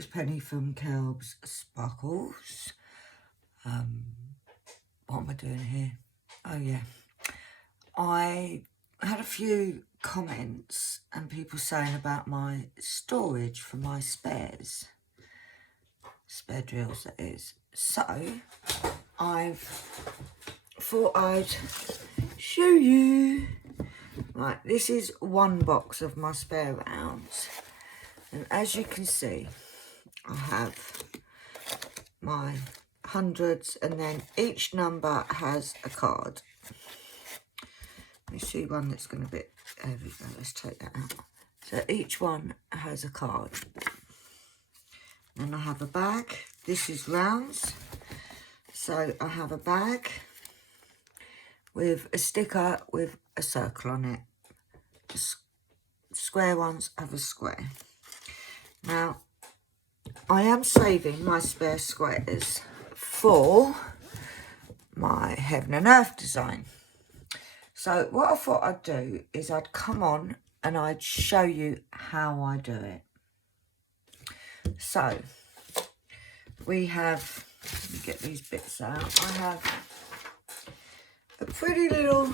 sixpenny from Kelb's Sparkles. What am I doing here? Oh yeah, I had a few comments and people saying about my storage for my spare drills, that is. So I've thought I'd show you. Right, this is one box of my spare rounds, and as you can see, I have my hundreds, and then each number has a card. Let me see one that's going to be, there we go, let's take that out. So each one has a card. Then I have a bag. This is rounds. So I have a bag with a sticker with a circle on it. The square ones have a square. Now, I am saving my spare squares for my Heaven and Earth design. So what I thought I'd do is I'd come on and I'd show you how I do it. So we have, let me get these bits out. I have a pretty little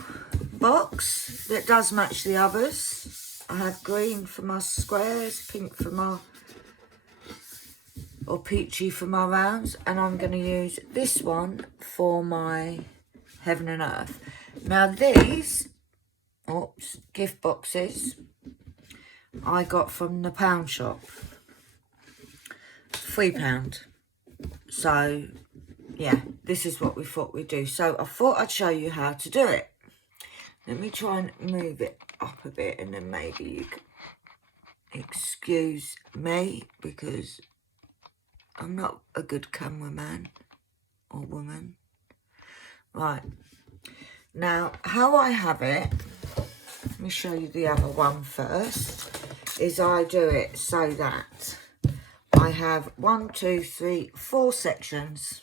box that does match the others. I have green for my squares, pink for my, or peachy for my rounds, and I'm going to use this one for my Heaven and Earth. Now these, gift boxes, I got from the pound shop, £3. So yeah, this is what we thought we'd do. So I thought I'd show you how to do it. Let me try and move it up a bit, and then maybe you can excuse me, because I'm not a good cameraman or woman. Right, now how I have it, let me show you the other one first, is I do it so that I have 1, 2, 3, 4 sections.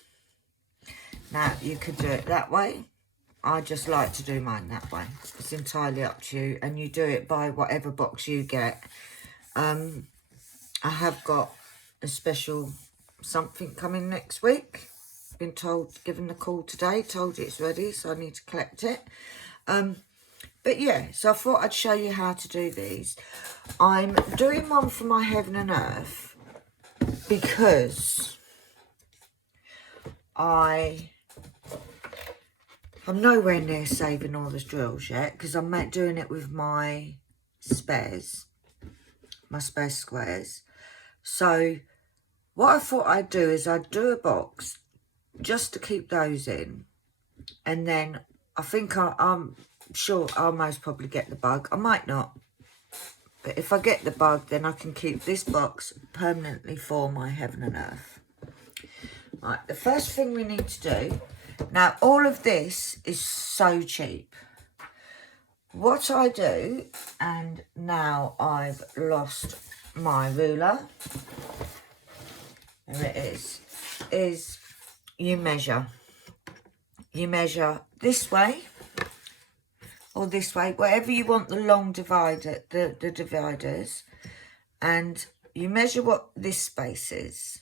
Now you could do it that way. I just like to do mine that way. It's entirely up to you, and you do it by whatever box you get. I have got a special something coming next week. Been told, given the call today, told it's ready, so I need to collect it. But yeah, so I thought I'd show you how to do these. I'm doing one for my Heaven and Earth because I'm nowhere near saving all the drills yet, because I'm doing it with my spares, my spare squares. So what I thought I'd do is I'd do a box just to keep those in, and then I think I'm sure I'll most probably get the bug. I might not, but if I get the bug, then I can keep this box permanently for my Heaven and Earth. Right, the first thing we need to do, now all of this is so cheap. What I do, and now I've lost my ruler, there it is you measure. You measure this way or this way, wherever you want the long divider, the dividers, and you measure what this space is.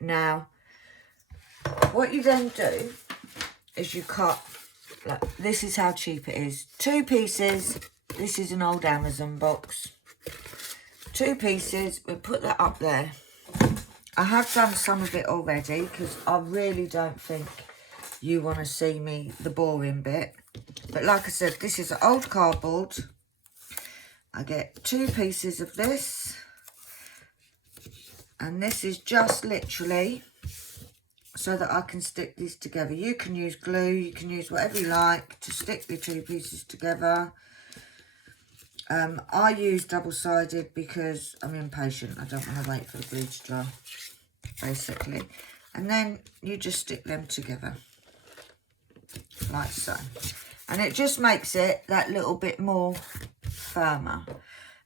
Now, what you then do is you cut, like, this is how cheap it is. 2 pieces, this is an old Amazon box. 2 pieces, we put that up there. I have done some of it already, because I really don't think you want to see me, the boring bit. But like I said, this is old cardboard. I get 2 pieces of this. And this is just literally so that I can stick these together. You can use glue, you can use whatever you like to stick the 2 pieces together. I use double-sided because I'm impatient. I don't want to wait for the glue to dry, basically. And then you just stick them together, like so. And it just makes it that little bit more firmer.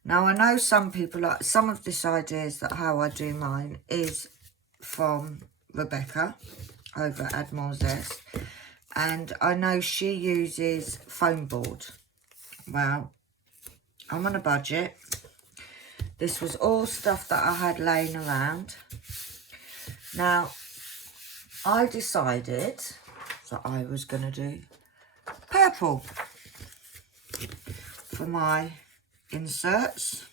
Now, I know some people, like some of this ideas that how I do mine is from Rebecca over at Admiral's Zest. And I know she uses foam board. Well, I'm on a budget, This was all stuff that I had laying around. Now, I decided that I was going to do purple for my inserts.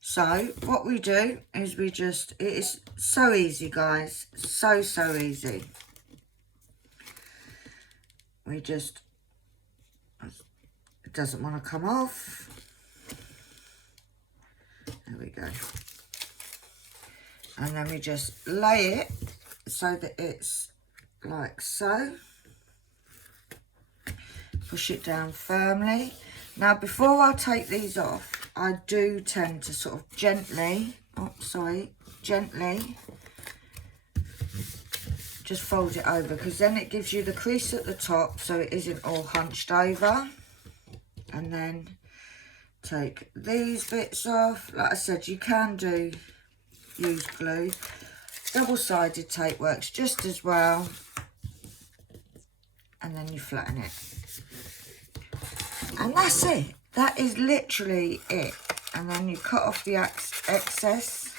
So what we do is it is so easy, guys, so easy. It doesn't want to come off. There we go. And then we just lay it so that it's like so. Push it down firmly. Now, before I take these off, I do tend to sort of gently just fold it over, because then it gives you the crease at the top so it isn't all hunched over. And then take these bits off. Like I said, you can use glue. Double-sided tape works just as well. And then you flatten it. And that's it. That is literally it. And then you cut off the excess.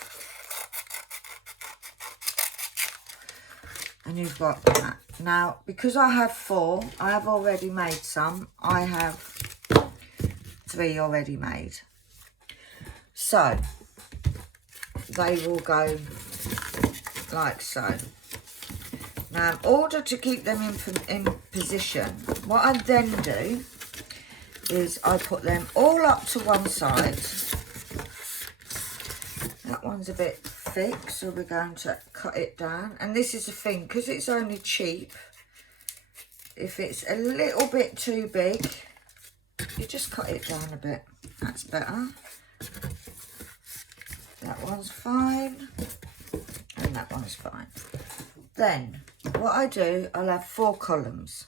And you've got that. Now, because I have 4, I have already made some. I have 3 already made. So, they will go like so. Now, in order to keep them in position, what I then do is I put them all up to one side. That one's a bit thick, so we're going to cut it down. And this is the thing, because it's only cheap, if it's a little bit too big, you just cut it down a bit. That's better. That one's fine. And that one's fine. Then, what I do, I'll have 4 columns,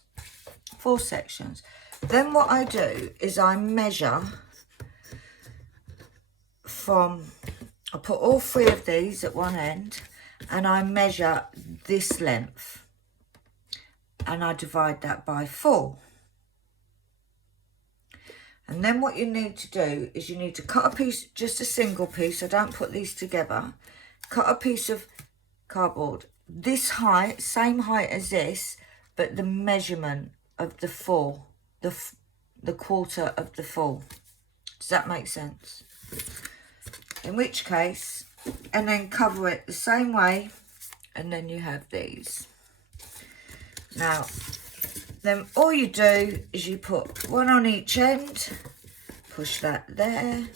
4 sections. Then what I do is I measure I put all 3 of these at one end, and I measure this length. And I divide that by 4. And then what you need to do is you need to cut a piece, just a single piece, I don't put these together. Cut a piece of cardboard, this height, same height as this, but the measurement of the 4, the quarter of the 4. Does that make sense? In which case, and then cover it the same way, and then you have these. Now, then all you do is you put 1 on each end, push that there,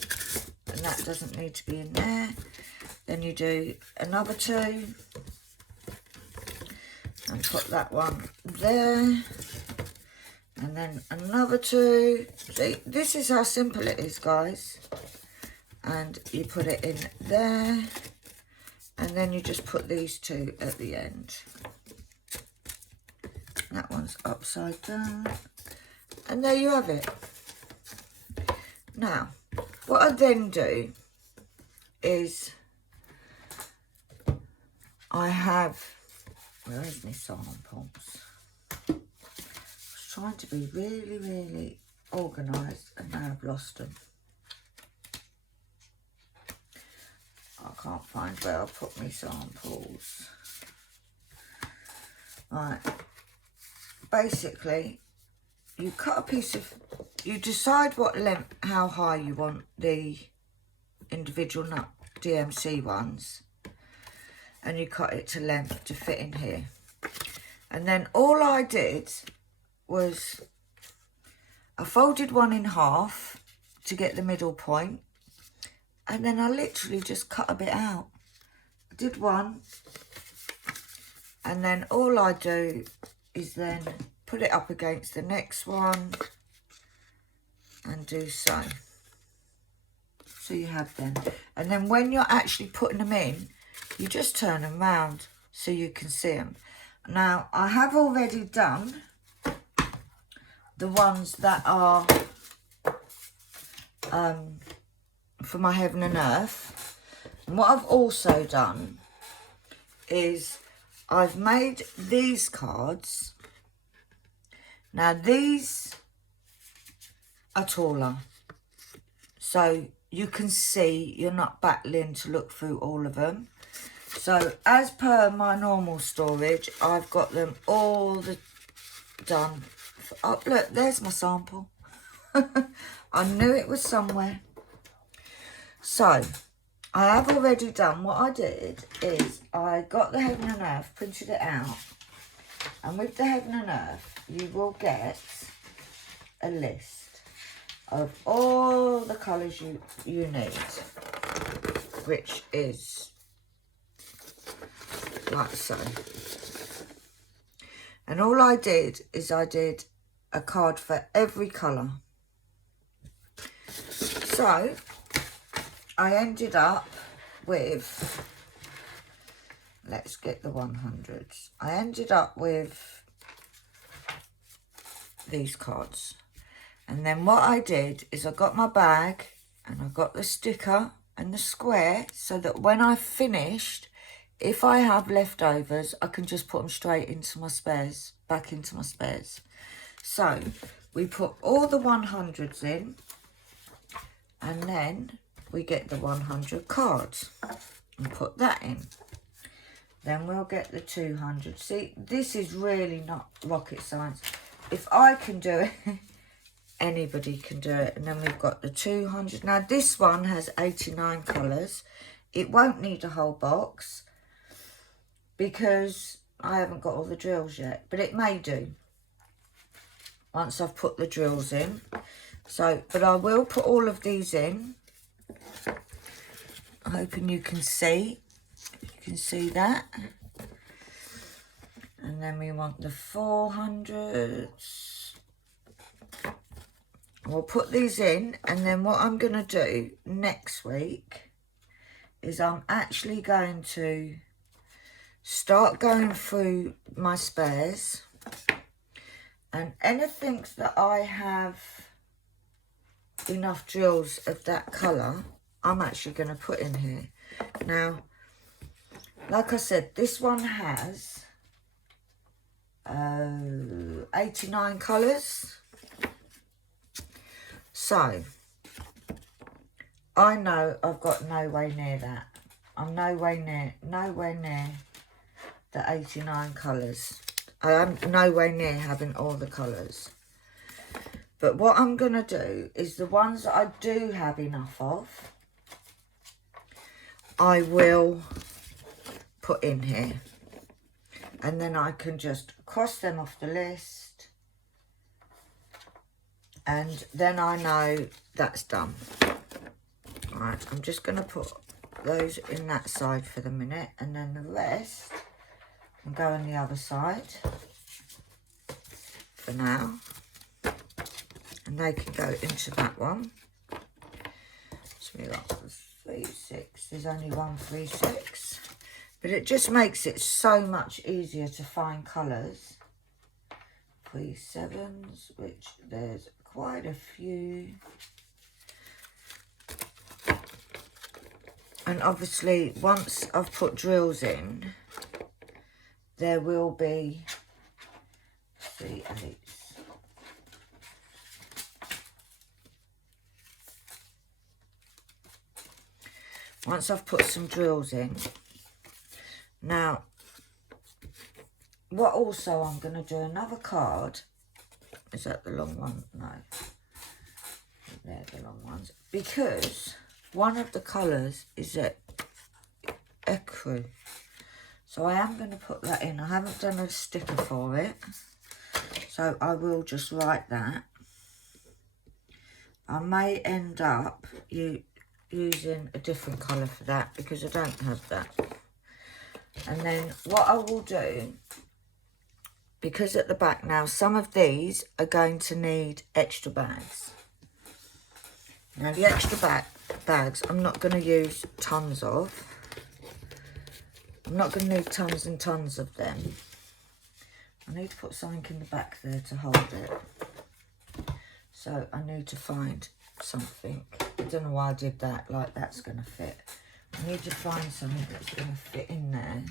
and that doesn't need to be in there. Then you do another 2, and put that one there, and then another 2. See, this is how simple it is, guys. And you put it in there, and then you just put these 2 at the end. That one's upside down, and there you have it. Now, what I then do is I have, where is my samples? I was trying to be really organised, and now I've lost them. I can't find where I put my samples. Right. Basically, you cut a piece of, you decide what length, how high you want the individual nut DMC ones, and you cut it to length to fit in here. And then all I did was I folded one in half to get the middle point, and then I literally just cut a bit out. I did one, and then all I do is then put it up against the next one and do so. So you have them. And then when you're actually putting them in, you just turn them round so you can see them. Now, I have already done the ones that are for my heaven and earth. And what I've also done is I've made these cards. Now, these are taller. So you can see you're not battling to look through all of them. So as per my normal storage, I've got them all done. Oh, look, there's my sample. I knew it was somewhere. So I have already done, what I did is I got the Heaven and Earth, printed it out, and with the Heaven and Earth you will get a list of all the colours you need, which is like so. And all I did is I did a card for every colour. So I ended up with, let's get the 100s. I ended up with these cards. And then what I did is I got my bag and I got the sticker and the square so that when I finished, if I have leftovers, I can just put them straight into my spares, back into my spares. So we put all the 100s in, and then we get the 100 cards and put that in. Then we'll get the 200. See, this is really not rocket science. If I can do it, anybody can do it. And then we've got the 200. Now this one has 89 colours. It won't need a whole box because I haven't got all the drills yet, but it may do once I've put the drills in. So, but I will put all of these in. I'm hoping you can see. You can see that. And then we want the 400s. We'll put these in, and then what I'm going to do next week is I'm actually going to start going through my spares, and anything that I have enough drills of that colour, I'm actually going to put in here. Now, like I said, this one has 89 colours. So, I know I've got no way near that. I'm nowhere near the 89 colours. I am nowhere near having all the colours. But what I'm going to do is the ones that I do have enough of, I will put in here. And then I can just cross them off the list. And then I know that's done. Right, I'm just going to put those in that side for the minute. And then the rest can go on the other side for now. And they can go into that one. So we got 3, 6. There's only 1, 3, 6. But it just makes it so much easier to find colours. 3 7s, which there's quite a few. And obviously, once I've put drills in, there will be 3 8s. Once I've put some drills in. Now, what also I'm going to do, another card. Is that the long one? No. They're the long ones. Because one of the colours is ecru. So I am going to put that in. I haven't done a sticker for it. So I will just write that. I may end up using a different colour for that because I don't have that. And then what I will do, because at the back now, some of these are going to need extra bags. Now the extra bags, I'm not going to use tons of. I'm not going to need tons and tons of them. I need to put something in the back there to hold it. So I need to find something. I don't know why I did that, like that's going to fit. I need to find something that's going to fit in there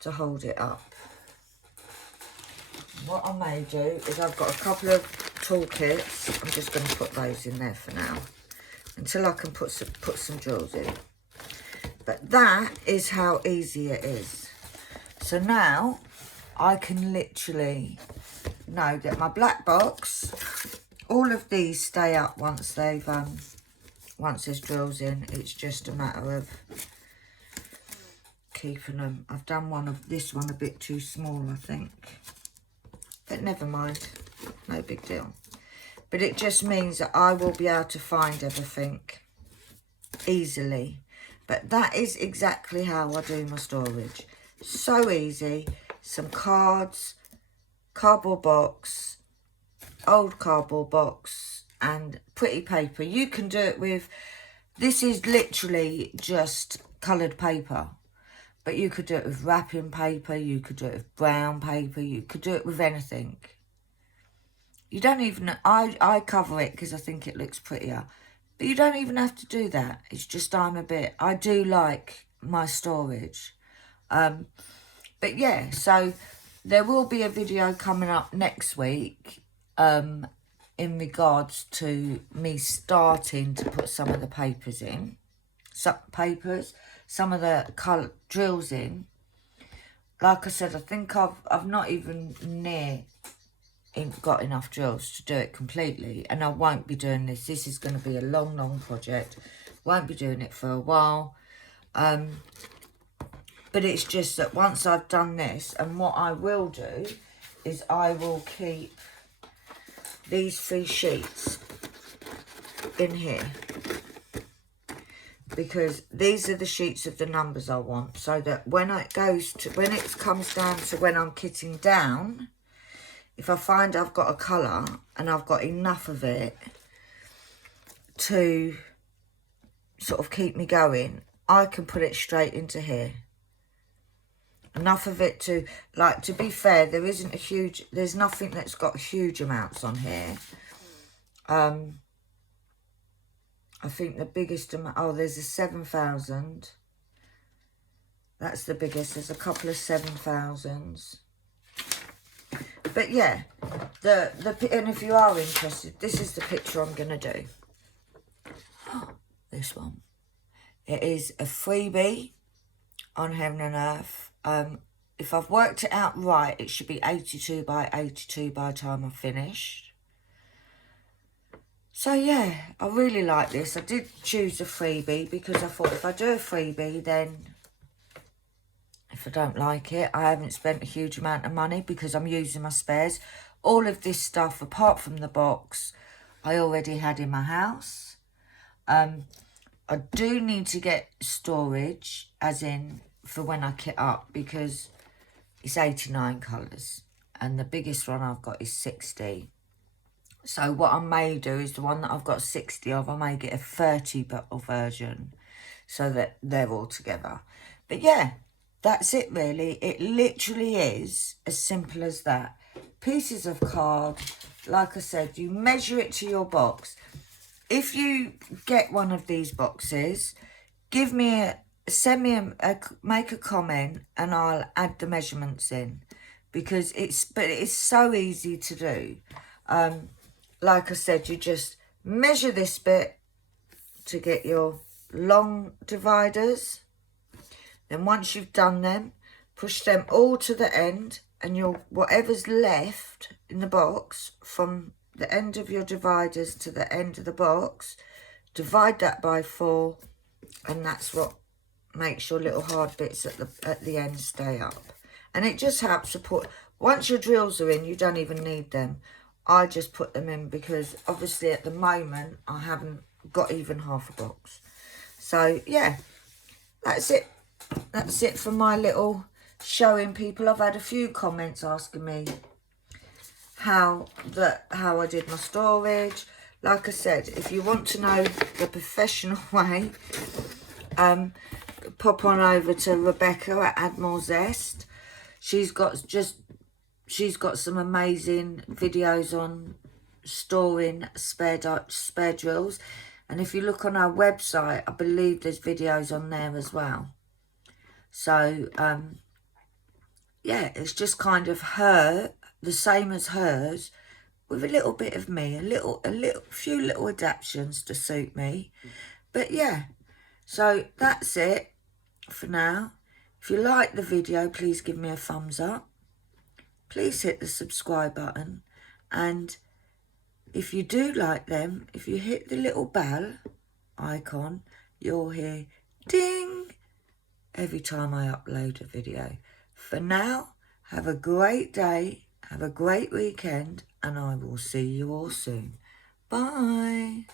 to hold it up. What I may do is I've got a couple of toolkits. I'm just going to put those in there for now. until I can put some drills in. But that is how easy it is. So now I can literally know that my black box, all of these stay up once they've once there's drills in. It's just a matter of keeping them. I've done this one a bit too small, I think, but never mind, no big deal. But it just means that I will be able to find everything easily. But that is exactly how I do my storage. So easy. Some cards, cardboard box, old cardboard box, and pretty paper. You can do it with, this is literally just coloured paper, but you could do it with wrapping paper, you could do it with brown paper, you could do it with anything. You don't even, I cover it because I think it looks prettier, but you don't even have to do that. It's just I do like my storage. But yeah, so there will be a video coming up next week in regards to me starting to put some of the papers in. Some of the colour drills in. Like I said, I think I've not even got enough drills to do it completely, and I won't be doing this. This is going to be a long project. Won't be doing it for a while. But it's just that once I've done this, and what I will do is I will keep these 3 sheets in here, because these are the sheets of the numbers I want, so that when it comes down to when I'm kitting down, if I find I've got a colour and I've got enough of it to sort of keep me going, I can put it straight into here. Enough of it to, like, to be fair, there's nothing that's got huge amounts on here. I think the biggest amount, oh, there's a 7,000. That's the biggest. There's a couple of 7,000s. But yeah, and if you are interested, this is the picture I'm going to do. This one. It is a freebie on Heaven and Earth. If I've worked it out right, it should be 82 by 82 by the time I've finished. So yeah, I really like this. I did choose a freebie because I thought if I do a freebie, then if I don't like it, I haven't spent a huge amount of money because I'm using my spares. All of this stuff, apart from the box, I already had in my house. I do need to get storage, as in for when I kit up, because it's 89 colours and the biggest one I've got is 60. So what I may do is the one that I've got 60 of, I may get a 30 bottle version so that they're all together. But yeah, that's it really. It literally is as simple as that. Pieces of card, like I said, you measure it to your box. If you get one of these boxes, make a comment and I'll add the measurements in, because it's so easy to do. Like I said, you just measure this bit to get your long dividers. Then once you've done them, push them all to the end, and whatever's left in the box from the end of your dividers to the end of the box, divide that by 4, and that's what makes your little hard bits at the end stay up. And it just helps support. Once your drills are in, you don't even need them. I just put them in because obviously at the moment I haven't got even half a box. So yeah, that's it. That's it for my little showing people. I've had a few comments asking me how I did my storage. Like I said, if you want to know the professional way, pop on over to Rebecca at Add More Zest. She's got some amazing videos on storing spare drills, and if you look on our website, I believe there's videos on there as well. So yeah, it's just kind of the same as hers, with a little bit of me, a few little adaptations to suit me. But yeah, so that's it for now. If you like the video, please give me a thumbs up. Please hit the subscribe button. And if you do like them, if you hit the little bell icon, you'll hear ding every time I upload a video. For now, have a great day, have a great weekend, and I will see you all soon. Bye.